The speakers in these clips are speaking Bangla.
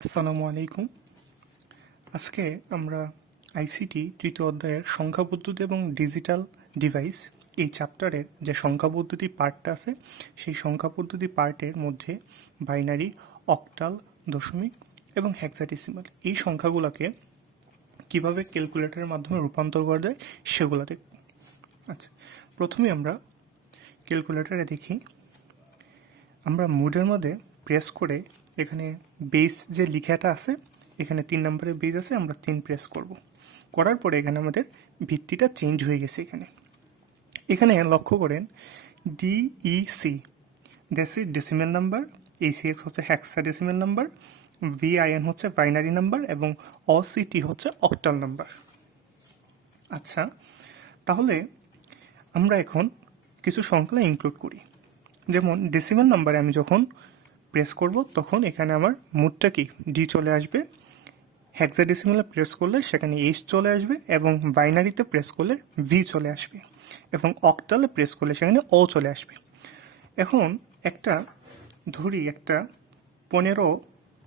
আসসালামু আলাইকুম। আজকে আমরা আইসিটি তৃতীয় অধ্যায়ের সংখ্যা পদ্ধতি এবং ডিজিটাল ডিভাইস এই চ্যাপ্টারের যে সংখ্যা পদ্ধতি পার্টটা আছে সেই সংখ্যা পদ্ধতি পার্টের মধ্যে বাইনারি, অক্টাল, দশমিক এবং হেক্সাডেসিমাল এই সংখ্যাগুলোকে কিভাবে ক্যালকুলেটরের মাধ্যমে রূপান্তর করা যায় সেগুলো দেখব। আচ্ছা, প্রথমে আমরা ক্যালকুলেটরে দেখি, আমরা মোডের মধ্যে প্রেস করে এখানে বেস যে লেখাটা আছে, এখানে 3 নম্বরের বেস আছে, আমরা 3 প্রেস করব। করার পরে এখানে আমাদের ভিত্তিটা চেঞ্জ হয়ে গেছে। এখানে লক্ষ্য করেন ডিইসি ডেসিমেল নাম্বার, এইসিএক্স হচ্ছে হেক্সাডেসিমেল নাম্বার, ভিআইএন হচ্ছে বাইনারি নাম্বার এবং অসিটি হচ্ছে অক্টাল নাম্বার। আচ্ছা, তাহলে আমরা এখন কিছু সংখ্যা ইনক্লুড করি। যেমন ডেসিমেল নাম্বারে আমি যখন প্রেস করব তখন এখানে আমার মোডটা কি ডি চলে আসবে, হেক্সাডেসিমালে প্রেস করলে সেখানে এইচ চলে আসবে এবং বাইনারিতে প্রেস করলে ভি চলে আসবে এবং অক্টালে প্রেস করলে সেখানে ও চলে আসবে। এখন একটা ধরি একটা 15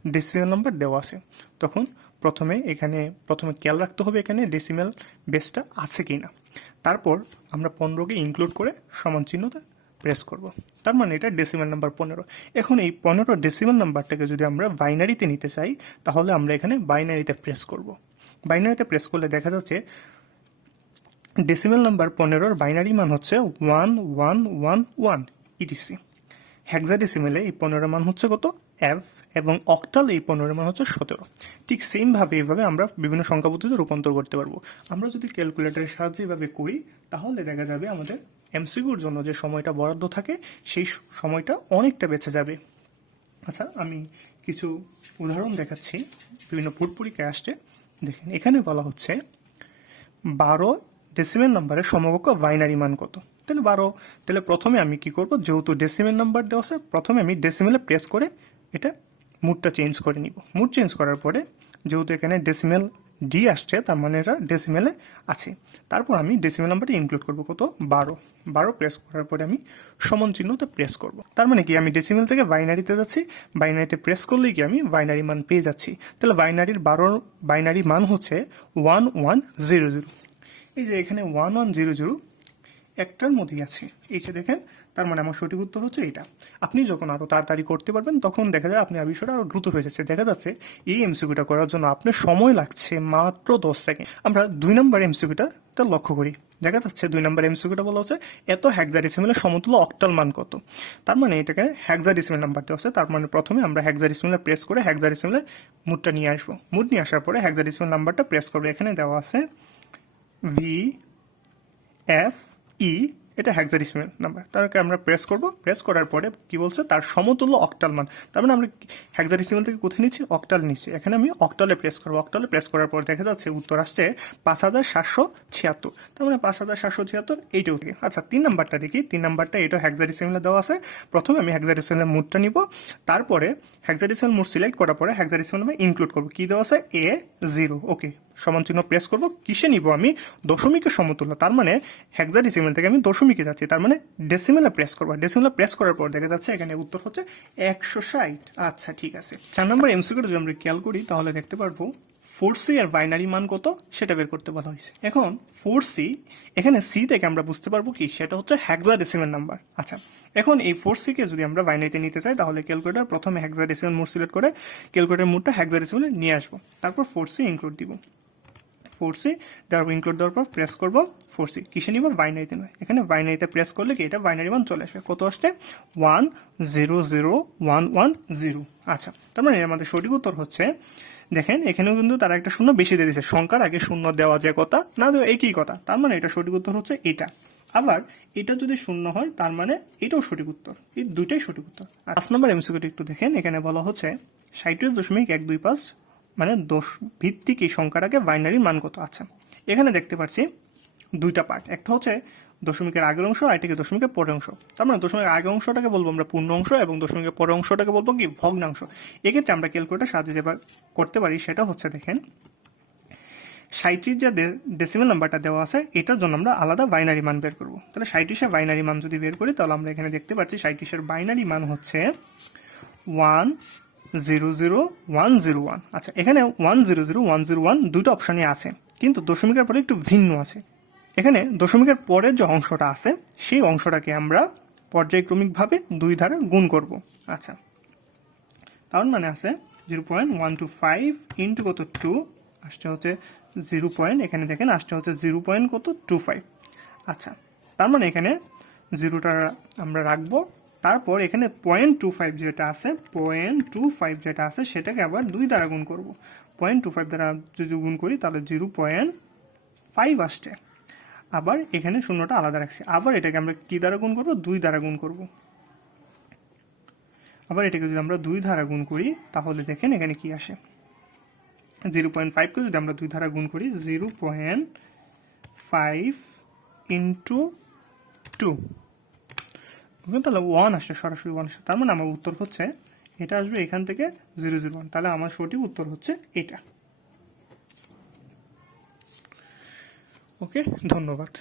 ডেসিমেল নাম্বার দেওয়া আছে, তখন প্রথমে খেয়াল রাখতে হবে এখানে ডেসিমেল বেসটা আছে কি না। তারপর আমরা 15কে ইনক্লুড করে সমান চিহ্নতে প্রেস করব, তার মানে এটা ডেসিমেল নাম্বার 15। এখন এই 15 ডেসিমেল নাম্বারটাকে যদি আমরা বাইনারিতে নিতে চাই তাহলে আমরা এখানে বাইনারিতে প্রেস করব। বাইনারিতে প্রেস করলে দেখা যাচ্ছে ডেসিমেল নাম্বার 15-র বাইনারি মান হচ্ছে 1111 ইটিসি। হেক্সাডেসিমেলে এই 15-এর মান হচ্ছে কত, এফ, এবং অক্টাল এই 15-এর মান হচ্ছে 17। ঠিক সেমভাবে এইভাবে আমরা বিভিন্ন সংখ্যা পদ্ধতিতে রূপান্তর করতে পারবো। আমরা যদি ক্যালকুলেটরের সাহায্যে এভাবে করি তাহলে দেখা যাবে আমাদের এমসিকিউর জন্য যে সময়টা বরাদ্দ থাকে সেই সময়টা অনেকটা বেঁচে যাবে। আচ্ছা, আমি কিছু উদাহরণ দেখাচ্ছি, বিভিন্ন বোর্ড পরীক্ষায় আসছে। দেখেন, এখানে বলা হচ্ছে 12 ডেসিমেল নাম্বারের সমকক্ষ বাইনারি মান কত। তাহলে প্রথমে আমি কি করব, যেহেতু ডেসিমেল নাম্বার দেওয়া আছে প্রথমে আমি ডেসিমেলে প্রেস করে এটা মুডটা চেঞ্জ করে নিব। মুড চেঞ্জ করার পরে যেহেতু এখানে ডেসিমেল ডি আসছে তার মানে এটা ডেসিমেলে আছে। তারপর আমি ডেসিমেল নাম্বারটা ইনক্লুড করব কত, 12 প্রেস করার পরে আমি সমান চিহ্নতে প্রেস করব। তার মানে কি আমি ডেসিমেল থেকে বাইনারিতে যাচ্ছি, বাইনারিতে প্রেস করলেই কি আমি বাইনারি মান পেয়ে যাচ্ছি। তাহলে বাইনারির 12 বাইনারি মান হচ্ছে 1100। এই যে এখানে 1100 একটার মধ্যেই আছে, এই যে দেখেন, তার মানে আমার সঠিক উত্তর হচ্ছে এটা। আপনি যখন আরও তাড়াতাড়ি করতে পারবেন তখন দেখা যায় আপনার বিষয়টা আরও দ্রুত হয়ে যাচ্ছে। দেখা যাচ্ছে এই এমসিকিউটা করার জন্য আপনার সময় লাগছে মাত্র 10 সেকেন্ড। আমরা 2 নম্বর এমসিকিউটা লক্ষ্য করি, দেখা যাচ্ছে 2 নম্বর এমসিকিউটা বলা হচ্ছে এত হেক্সাডেসিমেলের সমতুল্য অক্টাল মান কত। তার মানে এটাকে হেক্সাডেসিমেল নাম্বার দেওয়া আছে, তার মানে প্রথমে আমরা হেক্সাডেসিমেলে প্রেস করে হেক্সাডেসিমেলের মুডটা নিয়ে আসবো। মুড নিয়ে আসার পরে হেক্সাডেসিমেল নাম্বারটা প্রেস করবো। এখানে দেওয়া আছে ভি এফ ই, এটা হেক্সাডেসিমেল নাম্বার। তারকে আমরা প্রেস করব, প্রেস করার পরে কি বলছে, তার সমতুল্য অক্টাল মান। তার মানে আমরা হেক্সাডেসিমেল থেকে কোথায় নিচ্ছি, অক্টাল নিচ্ছি। এখানে আমি অক্টালে প্রেস করবো। অক্টালে প্রেস করার পর দেখা যাচ্ছে উত্তর আসছে 5776। তার মানে 5776 এইটাও থেকে। আচ্ছা, 3 নাম্বারটা দেখি। 3 নাম্বারটা এটা হেক্সাডেসিমেলে দেওয়া আছে। প্রথমে আমি হেক্সাডেসিমেলের মুডটা নিব, তারপরে হেক্সাডেসিমেল মুড সিলেক্ট করার পরে হেক্সাডেসিমেল নাম্বার ইনক্লুড করবো। কি দেওয়া আছে, A0। ওকে, সমান চিহ্ন প্রেস করব। কিসে নিব আমি, দশমিকের সমতুল্য। তার মানে হেক্সাডেসিমেল থেকে আমি দশমিকে যাচ্ছি, তার মানে ডেসিমেলে প্রেস করবো। ডেসিমেলে প্রেস করার পর দেখা যাচ্ছে এখানে উত্তর হচ্ছে 160। আচ্ছা, ঠিক আছে। 4 নম্বর এমসিকিউটা যদি আমরা খেয়াল করি তাহলে দেখতে পারবো 4C এর বাইনারি মান কত সেটা বের করতে বলা হয়েছে। এখন 4C, এখানে সি থেকে আমরা বুঝতে পারবো কি, সেটা হচ্ছে হেক্সাডেসিমেল নাম্বার। আচ্ছা, এখন এই 4C কে যদি আমরা বাইনারিতে নিতে চাই তাহলে ক্যালকুলেটর প্রথমে হেক্সাডেসিমেল মোড সিলেক্ট করে ক্যালকুলেটর মোডটা হেক্সাডেসিমেলে নিয়ে আসবো, তারপর 4C ইনক্লুড দিব। 4C তারপর ইনক্লুড দেওয়ার পর প্রেস করবো 4C। কিসে নিব, বাইনারিতে নয়। এখানে বাইনারিতে প্রেস করলে কি এটা বাইনারি মান চলে আসবে। কত আসছে, 100110। আচ্ছা, তার মানে আমাদের সঠিক উত্তর হচ্ছে, দেখেন এখানেও কিন্তু তারা একটা শূন্য বেশি দিয়ে দিয়েছে। সংখ্যার আগে শূন্য দেওয়া যায় কথা, না দেওয়া একই কথা। তার মানে এটা সঠিক উত্তর হচ্ছে এটা। আবার এটা যদি শূন্য হয় তার মানে এটাও সঠিক উত্তর। এই দুইটাই সঠিক উত্তর। 5 নম্বর এমসিকিউটি একটু দেখেন, এখানে বলা হচ্ছে 37.125 মানে ভিত্তিক এই সংখ্যাটাকে বাইনারি মান কত। আচ্ছা, এখানে দেখতে পাচ্ছি দুইটা পার্ট, একটা হচ্ছে দশমিকের আগের অংশ আর এটাকে দশমিকের পরের অংশ। তার মানে দশমিকের আগের অংশটাকে বলবো আমরা পূর্ণ অংশ এবং দশমিকের পরের অংশটাকে বলবো কি, ভগ্নাংশ। এক্ষেত্রে আমরা ক্যালকুলেটর সাহায্যে যেবার করতে পারি সেটা হচ্ছে, দেখেন 60 যে ডেসিমেল নাম্বারটা দেওয়া আছে এটার জন্য আমরা আলাদা বাইনারি মান বের করবো। তাহলে 60 বাইনারি মান যদি বের করি তাহলে আমরা এখানে দেখতে পাচ্ছি 60 বাইনারি মান হচ্ছে 1 00101। আচ্ছা, এখানে 100 101 দুটো অপশানই আছে, কিন্তু দশমিকের পরে একটু ভিন্ন আছে। এখানে দশমিকের পরের যে অংশটা আছে সেই অংশটাকে আমরা পর্যায়ক্রমিকভাবে 2 দ্বারা গুণ করব। আচ্ছা, তার মানে আছে 0.125 ইন্টু কত 2 আসছে হচ্ছে 0. এখানে দেখেন আসছে হচ্ছে 0.25। আচ্ছা, তার মানে এখানে জিরোটা আমরা রাখবো, তারপর এখানে 0.25 যেটা আছে, 0.25 যেটা আছে সেটাকে আবার 2 দ্বারা গুণ করব। 0.25 দ্বারা যদি গুণ করি তাহলে 0.5 আসছে। আবার এখানে শূন্যটা আলাদা রাখছি, আবার এটাকে আমরা কি দ্বারা গুণ করব, 2 দ্বারা গুণ করব। আবার এটাকে যদি আমরা 2 দ্বারা গুণ করি তাহলে দেখেন এখানে কি আসে, 0.5কে যদি আমরা 2 দ্বারা গুণ করি 0.5 ইন্টু 2, তাহলে 1 আসছে, সরাসরি 1 আসছে। তার মানে আমার উত্তর হচ্ছে এটা আসবে এখান থেকে 001। তাহলে আমার সঠিক উত্তর হচ্ছে এটা। ওকে, ধন্যবাদ।